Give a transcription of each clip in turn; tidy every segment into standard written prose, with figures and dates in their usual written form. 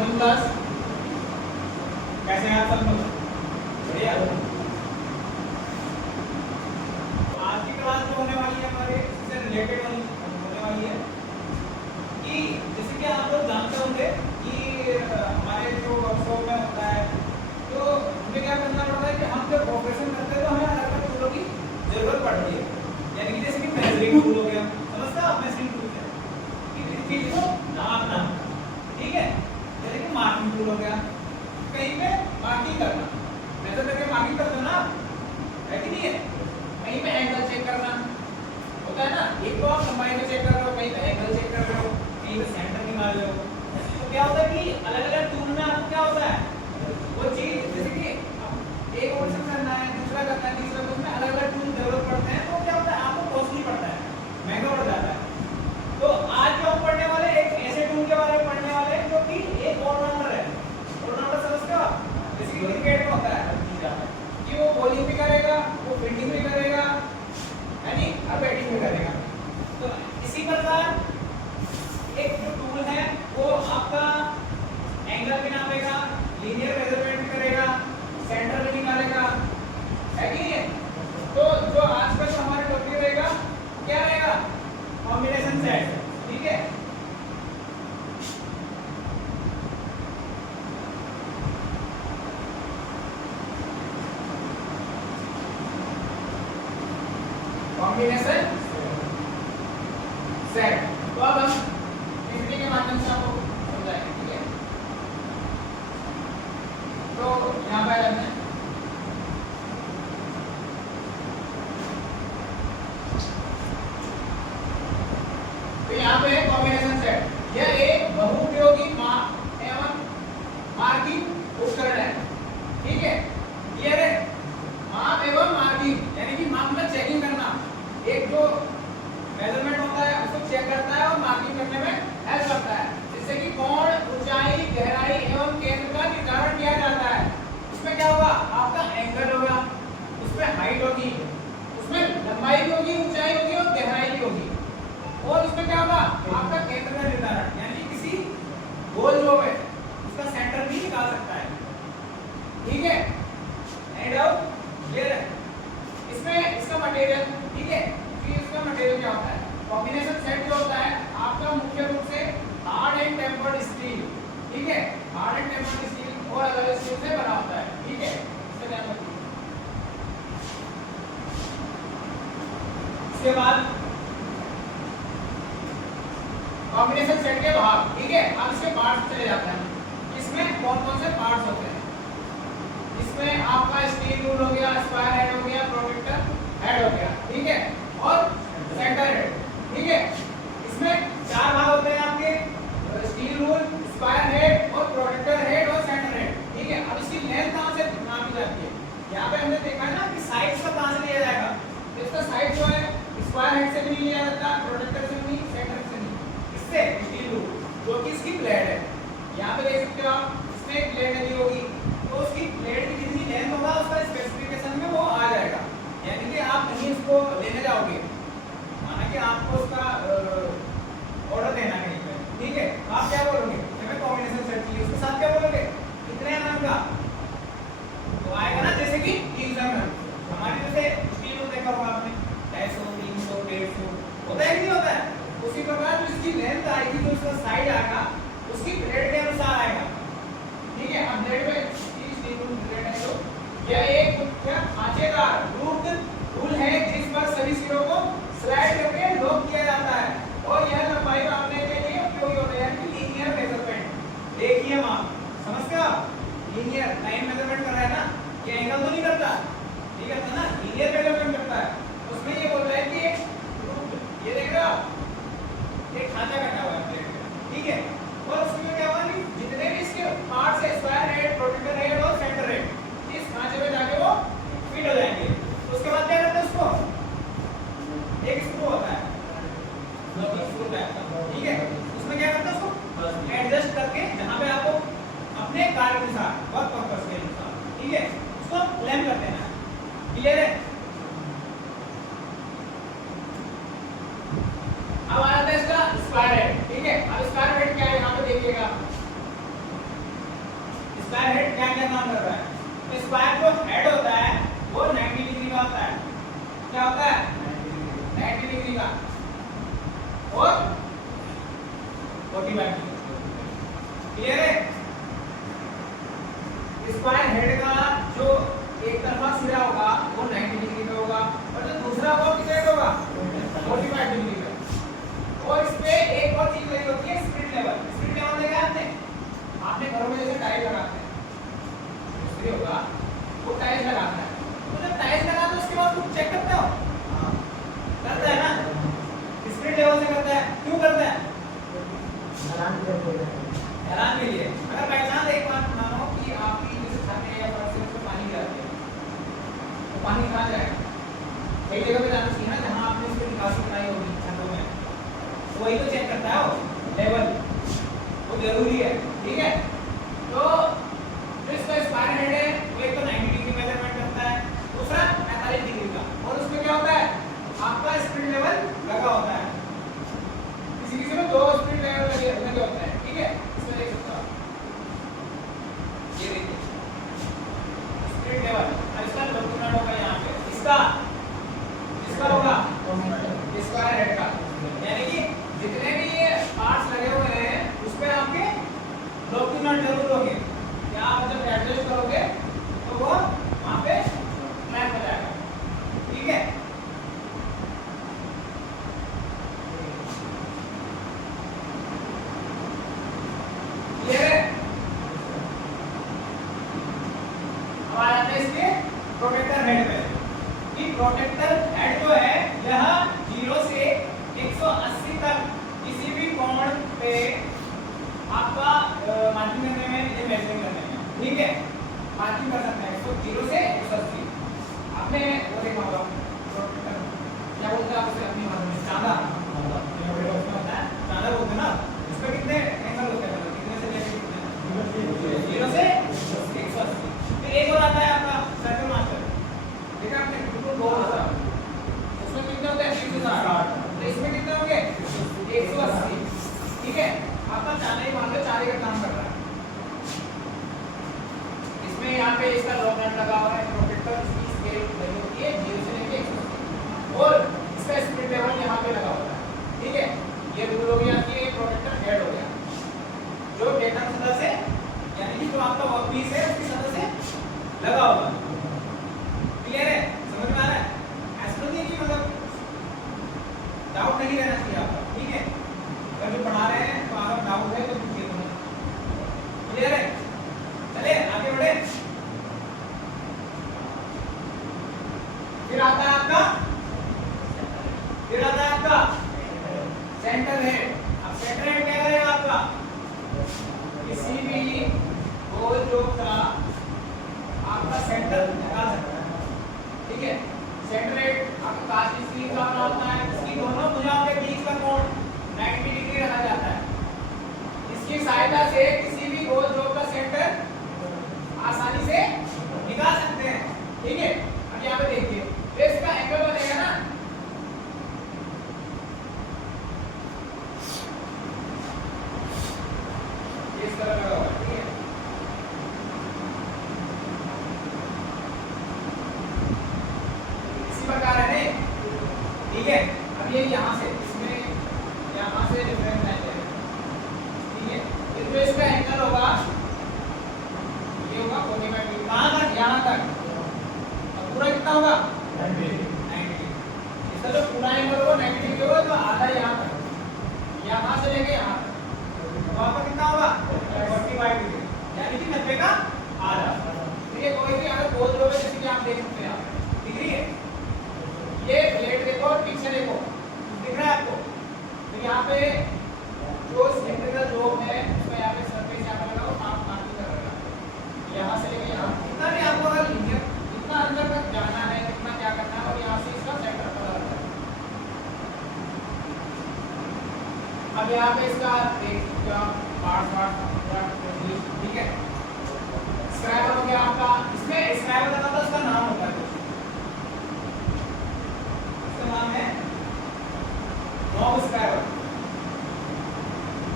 Morning class. कैसे हैं आप सब लोग? बढ़िया। आज की क्लास जो होने वाली है हमारे इससे रिलेटेड होने वाली है कि जैसे कि आप लोग जानते होंगे कि हमारे जो वर्कशॉप में होता है तो हमें क्या करना पड़ता है कि हम जब ऑपरेशन करते हैं तो हमें अलग अलग टूलों की जरूरत पड़ती है। यानी कि जैसे कि मेजरिंग टूल हो गया, समझते हो आप? मेजरिंग टूल है कि किसी चीज को नापना, ठीक है। जैसे कि मार्किंग टूल हो गया, कहीं पे मार्किंग करना, मेजर करके मार्किंग कर दो ना, है कि नहीं है? कहीं पे एंगल चेक करना होता है ना, एक तो आप लंबाई में चेक कर रहे हो, कहीं पे एंगल चेक कर रहे हो, कहीं पे सेंटर निकाल रहे हो। तो क्या होता है कि अलग अलग टूल में आपको क्या होता है वो चीज, जैसे कि एक ऑपरेशन करना है, दूसरा करना है, तीसरा, तो उसमें अलग अलग टूल जरूरत पड़ते हैं। तो क्या होता है आपको कॉस्टली पड़ता है, महंगा पड़ जाता है। तो आज जो हम पढ़ने वाले एक ऐसे टूल के बारे में पढ़ने वाले हैं जो कि एक ऑलराउंडर है। ऑलराउंडर समझते हो? जैसे कि क्रिकेट में होता है कि वो बॉलिंग भी करेगा, वो फील्डिंग भी करेगा, है नहीं, और बैटिंग भी करेगा। तो इसी प्रकार एक जो टूल है वो आपका एंगल भी नापेगा, लीनियर मेजरमेंट भी करेगा, सेंटर भी निकालेगा, है कि नहीं? तो जो आज का जो हमारा टॉपिक रहेगा क्या रहेगा? कॉम्बिनेशन सेट, ठीक है। Combination set. तो अब हम पीपीटी के माध्यम से आपको समझाएंगे, ठीक है। तो यहाँ पर हमने तो यहाँ पे कॉम्बिनेशन सेट, यह एक बहुउपयोगी माप एवं मार्किंग उपकरण है, ठीक है। क्लियर है? माप एवं मार्किंग यानी कि माप में चेकिंग करना, एक जो मेजरमेंट होता है उसको चेक करता है और मार्किंग करने में हेल्प करता है, जिससे कि कोण, ऊंचाई, गहराई एवं केंद्र का निर्धारण किया जाता है। उसमें क्या होगा? आपका एंगल होगा, उसमें हाइट होगी, उसमें लंबाई भी होगी, ऊंचाई होगी और गहराई भी होगी, और उसमें क्या होगा? आपका केंद्र का निर्धारण, यानी किसी गोल जो है उसका सेंटर भी निकाल सकता है, ठीक है। एंड आउट क्लियर है? इसमें इसका मटेरियल, ठीक है, कि इसका मटेरियल क्या होता है? कॉम्बिनेशन सेट जो होता है आपका मुख्य रूप से हार्ड एंड टेम्पर्ड स्टील, ठीक है, हार्ड एंड टेम्पर्ड स्टील और अलग स्टील से बना होता है, ठीक है। इसका ध्यान रखिए। इसके बाद कॉम्बिनेशन सेट के भाग, ठीक है। अब इसके पार्ट्स चले जाते हैं। इसमें कौन कौन से पार्ट्स होते हैं? इसमें आपका स्टील रूल हो गया, स्क्वायर हेड हो गया, प्रोटेक्टर हेड हो गया, ठीक है, और सेंटर हेड, ठीक है। इसमें चार भाग होते हैं आपके, स्टील रूल, स्क्वायर हेड और प्रोटेक्टर हेड और सेंटर हेड, ठीक है। अब इसकी लेंथ कहां से नापी जाती है? यहाँ पे हमने देखा है ना कि साइड का कहां से लिया जाएगा? इसका साइड जो है स्क्वायर हेड से भी नहीं लिया जाता, प्रोटेक्टर से भी नहीं, सेंटर से नहीं, इससे स्टील रूल जो कि इसकी ब्लेड है, यहाँ पे देख सकते हो आप, इसमें एक ब्लेड लगी होगी, तो उसकी ब्लेड की जितनी लेंथ होगा उसका स्पेसिफिकेशन में वो आ जाएगा। यानी कि आप कहीं इसको लेने जाओगे, माना कि आपको उसका ऑर्डर देना है कहीं पे, ठीक है, तो आप क्या बोलोगे? हमें कॉम्बिनेशन सेट चाहिए, उसके साथ क्या बोलोगे? कितने एमएम का? तो आएगा ना, जैसे कि 300 एमएम। हमारी जैसे स्टील रूल देखा होगा आपने, 250, 300, 150 होता है कि नहीं होता है? उसी प्रकार जो इसकी लेंथ आएगी, जो इसका साइड आएगा, उसकी ब्लेड के अनुसार आएगा, ठीक है। अब ब्लेड में स्टील रूल ब्लेड है, तो यह एक मुख्य खांचेदार रूट टूल है जिस पर सभी सिरों को स्लाइड करके लॉक किया जाता है, और यह लंबाई मापने के लिए उपयोगी होता है, यानी लीनियर मेजरमेंट। देखिए माप, समझते हो आप? लीनियर लाइन मेजरमेंट कर रहा है ना, ये एंगल तो नहीं करता, ठीक है ना, लीनियर मेजरमेंट करता है। उसमें ये बोल रहा है कि एक रूट, ये देख रहे हो आप, एक खांचा कटा हुआ है प्लेट में, ठीक है, और उसमें क्या हुआ कि जितने भी इसके पार्ट्स है, स्क्वायर हेड, प्रोटेक्टर हेड और सेंटर हेड, इस खांचे में जाके वो फिट हो जाएंगे। उसके बाद क्या करते हैं? उसको एक स्क्रू होता है, स्क्रू टाइप का, ठीक है, उसमें क्या करते हैं? उसको एडजस्ट करके जहां पे आपको अपने कार्य के अनुसार, वर्क पर्पस के अनुसार, ठीक है, उसको क्लैंप कर देना है। क्लियर है? अब आ जाता है इसका स्क्वायर हेड, ठीक है। अब स्क्वायर हेड क्या है? यहाँ पे देखिएगा, स्क्वायर हेड क्या क्या काम कर रहा है? तो स्क्वायर जो हेड होता है वो 90 डिग्री का होता है। क्या होता है? 90 डिग्री का और 45 डिग्री। क्लियर है? स्क्वायर हेड का जो एक तरफा सिरा होगा वो 90 डिग्री का होगा और जो दूसरा होगा कितने का होगा? 45 डिग्री का। और इस पे एक और चीज लगी होती है स्प्रिट लेवल। स्प्रिट लेवल देखा आपने घरों में जैसे टाइल लगाते हैं, मिस्त्री होगा वो टाइल्स लगाता है, तो जब टाइल्स लगाते हैं उसके बाद तुम चेक करते हो? हाँ करता है ना। स्प्रिट लेवल से करता है। क्यों करता है? हैरान के लिए। अगर बाई चांस एक बात मानो कि आपकी जैसे छत में या फर्श से उसमें पानी गिराते हैं तो पानी कहाँ जाएगा? कई जगह पे जाना चाहिए ना जहाँ आपने उसकी निकासी बनाई होगी छतों में, तो वही तो चेक करता है वो लेवल, वो जरूरी है। ठीक है? तो इसका स्क्वायर हेड है वो एक तो 90 डिग्री मेजरमेंट करता है, दूसरा 45 डिग्री का, और उसमें क्या होता है? आपका स्प्रिट लेवल लगा होता है। किसी में दो स्प्रिट लेवल लगे होते हैं। ठीक है? इसमें देख सकते हो ये देखिए स्प्रिट लेवल। अब इसका लोकेशन होगा यहाँ पे, इसका होगा स्क्वायर हेड का, यानी कि जितने भी ये पार्ट्स लगे हुए हैं उस पे आपके लोकेशन जरूर होंगे। या आप जब एडजस्ट करोगे तो वो वहाँ पे मैच हो जाएगा। ठीक है? प्रोटेक्टर हेड पे कि प्रोटेक्टर हेड जो है यह 0 से 180 तक किसी भी कोण पे आपका मार्किंग करने में, ये मेजरिंग करने में, ठीक है, मार्किंग कर सकते हैं। तो 0 से 180 आपने वो देखा होगा प्रोटेक्टर क्या बोलते हैं आपसे अपनी भाषा में? चांदा होता है, चांदा बोलते हैं ना। इस पे कितने एंगल होते हैं? कितने से लेके कितने? 0 से 180। फिर एक और आता है आपका सर्कल मास्टर, देखा आपने? बिल्कुल गोल होता है, उसमें कितने होते हैं? 360। तो इसमें कितने होंगे? 180। ठीक है? आपका चांदा ही मान लो 4 का काम कर रहा है। इसमें यहाँ पे इसका लॉक नट लगा हुआ है, प्रोटेक्टर की स्केल लगी होती है 0 से लेके 180 और इसका स्प्रिट लेवल यहाँ पे लगा होता है। ठीक है? ये रूल हो गया कि ये प्रोटेक्टर हेड हो गया जो डेटा सतह से, यानी कि जो आपका वर्कपीस है उसकी सतह से लगा होगा। क्लियर है? समझ में आ रहा है? ऐसा नहीं कि मतलब डाउट नहीं रहना चाहिए आपका। ठीक है? अगर जो पढ़ा रहे हैं तो अगर डाउट है तो पूछिए तुम। क्लियर है? चलिए आगे बढ़े। फिर आता है आपका सेंटर हेड। अब सेंटर हेड क्या करेगा आपका? किसी भी गोल जोक का आपका सेंटर निकाल सकता है। ठीक है? सेंटर हेड आपका कांच की स्क्रीन का बना होता है, इसकी दोनों भुजाओं के बीच का कोण 90 डिग्री रखा जाता है। इसकी सहायता से किसी भी गोल जोक का सेंटर आसानी से निकाल सकते हैं। ठीक है? अब यहाँ पे देखिए इसका एंगल बनेगा ना, इस तरह का होगा। ठीक है? इसी प्रकार है नहीं? ठीक है? अब ये यहाँ से इसमें यहाँ से डिफरेंस लाइन है। ठीक है? तो जो इसका एंगल होगा ये होगा 45 डिग्री। कहाँ तक? यहाँ तक। अब पूरा कितना होगा? 90। इसका जो पूरा एंगल होगा 90 डिग्री होगा, तो आधा यहाँ तक, यहाँ से लेके यहाँ तक, तो वहाँ पर कितना होगा? 45 डिग्री, यानी कि 90 का आधा। ठीक है? कोई भी अगर गोल जोड़ है जैसे कि आप देख सकते हैं, आप दिख रही है ये प्लेट, देखो और पीछे देखो, दिख रहा है आपको? तो यहाँ पे जो सिलेंड्रिकल जोब है उसका यहाँ पे सरफेस यहाँ पे लगा और आप मार्किंग कर रहे हैं यहाँ से लेके यहाँ, कितना भी आपको अगर लीनियर कितना अंदर तक जाना है, कितना क्या करना है, और यहाँ से इसका सेंटर पता लगता है। अब यहाँ पे इसका ठीक है? स्क्राइबर हो गया आपका। इसमें स्क्राइबर का मतलब उसका नाम होता है, उसका नाम है नॉब स्क्राइबर।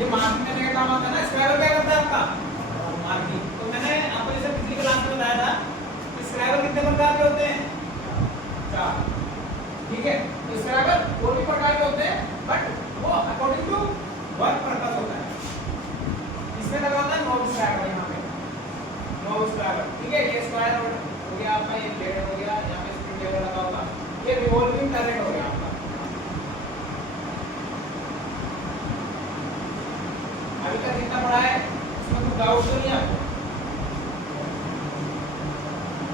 ये मार्किंग करने का काम आता है ना। स्क्राइबर क्या करता है आपका? मार्किंग। तो मैंने क्लास में बताया था स्क्राइबर कितने प्रकार के होते हैं? 4। ठीक है, तो स्क्राइबर और भी प्रकार के होते हैं बट वो अकॉर्डिंग टू वर्क पर्पस होता है। इसमें लगा होता है नॉब स्क्राइबर, यहाँ पे नॉब स्क्राइबर। ठीक है, ये स्क्वायर हो गया आपका, ये ब्लेड हो गया, यहाँ पे स्प्रिंग लेवल लगा होगा, ये रिवॉल्विंग टर्रेट हो गया आपका। अभी तक कितना पढ़ा है, इसमें कोई डाउट तो नहीं आपको?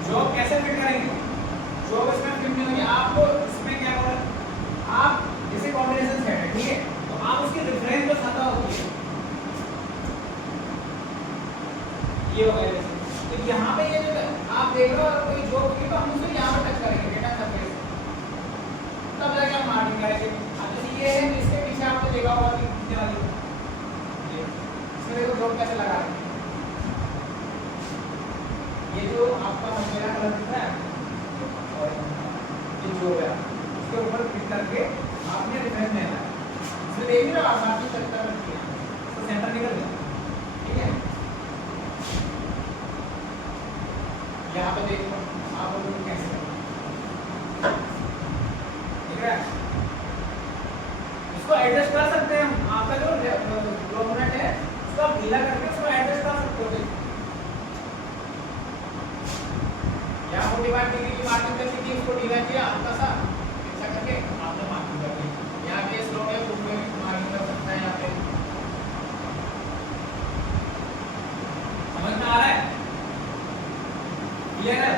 जॉब कैसे फिट करेंगे? जॉब इसमें फिट नहीं होगी आपको। इसमें क्या होगा, आप जैसे कॉम्बिनेशन सेट है, ठीक है, तो आप उसकी रेफरेंस जो खाता होती है ये हो गया। तो यहाँ पे ये जो आप देख रहे हो कोई जॉब होगी तो हम उसे यहाँ पर टच करेंगे डेटा सरफेस, तब जाके हम मार्किंग करेंगे। जैसे ये है, इसके पीछे आपने देखा होगा कि पीछे वाली इसमें देखो जॉब कैसे लगा रहे हैं। ये जो आपका मेरा कलर दिख रहा है और ये जो है इसके ऊपर क्लिक करके आपने रेफरेंस लेना है। इसमें देख रहे हो आप आपकी चलता करती है तो सेंटर निकल गया। ठीक है, यहाँ पे देखो आप लोग कैसे ठीक है, इसको एडजस्ट कर सकते हैं हम। आपका जो डॉक्यूमेंट है उसको आप ढीला करके उसको एडजस्ट कर सकते हो। यहाँ 45 डिग्री की मार्किंग कर दी, उसको ढीला किया हल्का सा, ऐसा करके आपने मार्किंग कर दी। यहाँ पे स्लोप है, उसमें भी मार्किंग कर सकता है। यहाँ पे समझ में आ रहा है? क्लियर है?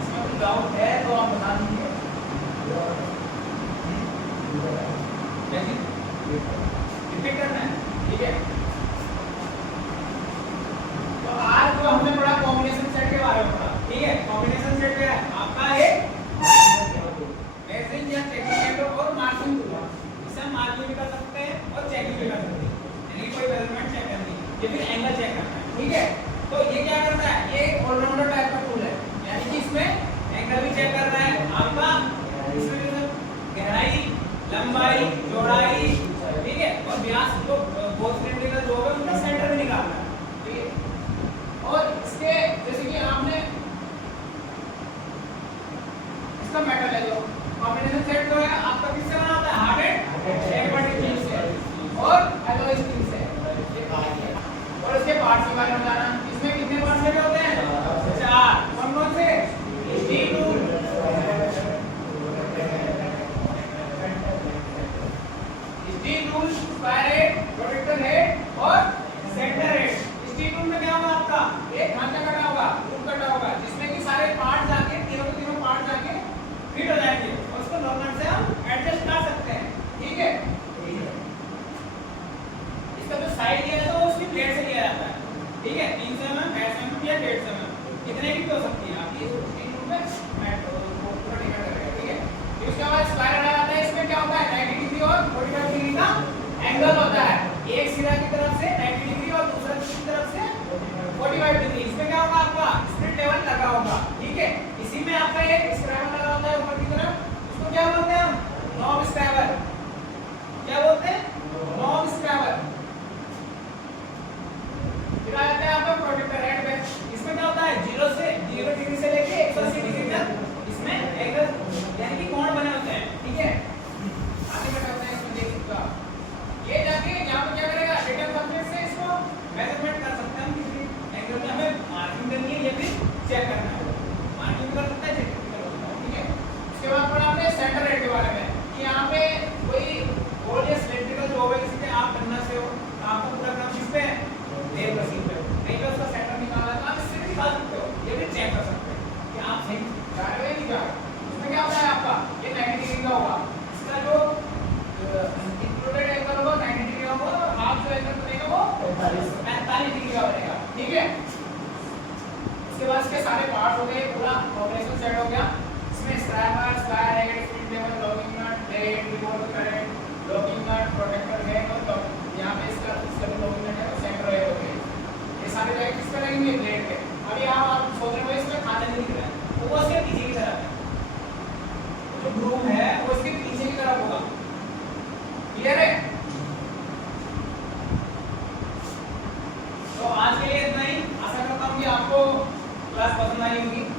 इसमें कोई डाउट है तो आप बता दीजिए। रिपीट करना है, ठीक है। तो आज जो हमने पढ़ा कॉम्बिनेशन सेट के बारे में पढ़ा, ठीक है। कॉम्बिनेशन सेट क्या है आपका? एक मेजरिंग या चेकिंग और मार्किंग टूल। इसे हम मार्किंग भी कर सकते हैं और चेकिंग भी कर सकते हैं, यानी कोई मेजरमेंट चेक करनी है या फिर एंगल चेक करना है। ठीक है, तो ये क्या करता है? ये एक ऑलराउंडर टाइप का टूल है, यानी कि इसमें एंगल भी चेक कर रहा है आपका, इसमें गहराई, लंबाई, चौड़ाई, ठीक है, और व्यास जो बोथ सिलेंडर जो है उनका सेंटर भी निकालना है। ठीक है, और इसके जैसे कि आपने इसका मेटल है जो कॉम्बिनेशन सेट जो है आपका किससे बना होता है? हार्डेड एम्बर्ड स्टील से और एलॉय स्टील से। और इसके पार्ट्स के बारे में बताना, इसमें कितने पार्ट्स लगे होते हैं? 4। कौन कौन से? Steel tool, steel tool, square head, protector head और सेंटर हेड। स्टील टूल में क्या होगा आपका? एक ढांचा कटा होगा, रूप कटा होगा, जिसमें कि सारे पार्ट जाके तीनों के तीनों पार्ट जाके फिट हो जाएंगे और उसको नॉर्मल से हम एडजस्ट कर सकते हैं। ठीक है, इसका जो साइड लिया जाता है उसकी प्लेट से लिया जाता है। ठीक है, 300 mm, 800 mm या 150 mm इतने की हो सकती है आपकी स्टील टूल में मैट पूरा टिका करेगा। ठीक है, फिर उसके बाद स्क्वायर हेड आता है। इसमें क्या होता है? 90 डिग्री और 45 डिग्री का एंगल होता है, एक सिरा की तरफ से 90 डिग्री और दूसरा की तरफ से 45 डिग्री। इसमें क्या होगा? आपका स्प्लिट लेवल लगा होगा। ठीक है, इसी में आपका एक स्क्राइबर लगा होता है ऊपर की तरफ, उसको क्या बोलते हैं हम? Knob scriber. क्या बोलते हैं? Knob scriber. फिर आ जाता है आपका प्रोटेक्टर हेड पे। इसमें क्या होता है? 0 डिग्री से लेके 180 डिग्री तक इसमें एंगल यानी कि कोण बने होते हैं। ठीक है, आगे बढ़ते हैं, इसमें देख सकते हो ये जाके यहाँ पे क्या करेगा? डेटा सरफेस से इसको मेजरमेंट कर सकते हैं हम, किसी एंगल में हमें मार्किंग करनी है या फिर चेक करना है, मार्किंग कर सकता है, चेक कर सकता है। ठीक है, उसके बाद पढ़ा हमने सेंटर हेड के बारे में कि यहाँ पे कोई गोल या सिलेंड्रिकल जो है किसी पे आप करना से हो तो आपको पूरा काम किस पे? लेवल मशीन पे। नहीं तो उसका सेंटर निकालना है तो आप इससे भी निकाल सकते हो, ये भी चेक कर सकते हैं कि आप सही जा रहे हो या नहीं जा रहे। उसमें क्या होता है आपका? ये 90 डिग्री का होगा, इसका जो इंक्लूडेड एंगल होगा 90 डिग्री का होगा और हाफ जो एंगल बनेगा वो 45 डिग्री का बनेगा। ठीक है, इसके बाद इसके सारे पार्ट हो गए, पूरा कॉम्बिनेशन सेट हो गया। इसमें scriber, square head, spring level, locking nut, blade, revolve current, locking nut, protractor head और यहाँ पे इसका भी लॉकिंग नट है और सेंटर हेड हो गए। ये सारे जो है किस पे लगेंगे? ब्लेड पे। अब यहाँ आप सोच रहे हो इसमें खाने नहीं दिख रहा है, तो वो उसके पीछे की तरफ है, जो ग्रूव है वो इसके पीछे की तरफ होगा। क्लियर है? तो आज के लिए इतना ही। आशा करता हूँ कि आपको क्लास पसंद आई होगी।